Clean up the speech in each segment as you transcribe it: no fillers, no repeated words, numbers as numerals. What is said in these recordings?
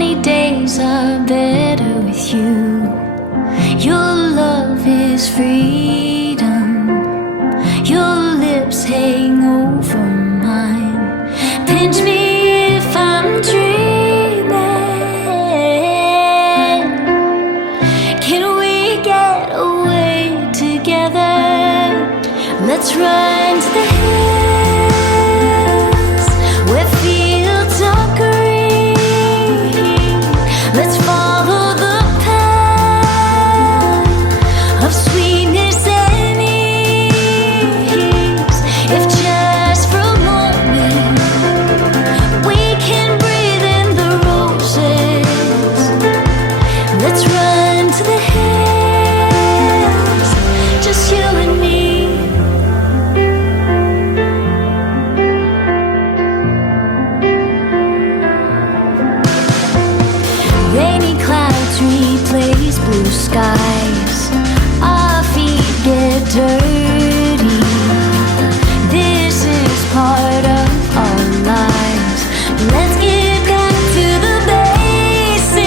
Sunny days are better with you. Your love is freedom. Your lips hang over mine. Pinch me if I'm dreaming. Can we get away together? Let's run to the hills where fields are green. Let's follow the path of sweetness and ease. If just for a moment we can breathe in the roses. Let's run to the hills, just you and me. Rainy clouds replace blue skies. Our feet get dirty. This is part of our lives. Let's get back to the basics.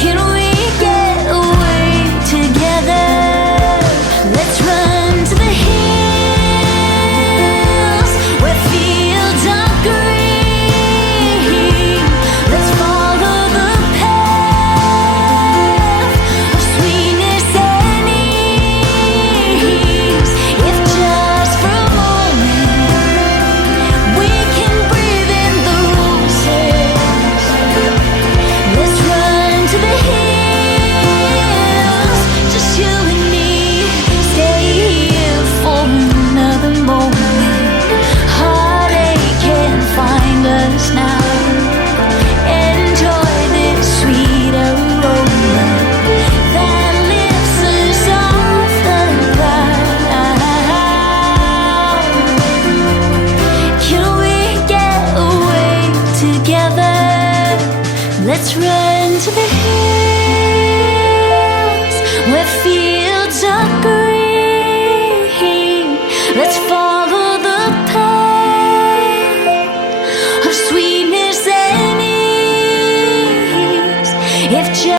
Can we get away together? Let's run to the hills where fields are green. Let's follow the path of sweetness and ease. If just for a moment we can breathe in the roses. Let's run to the hills, just you and me. Stay here for another moment. Heartache can't find us now. Enjoy this sweet aroma that lifts us off the ground. Can we get away together? Let's run to the hills where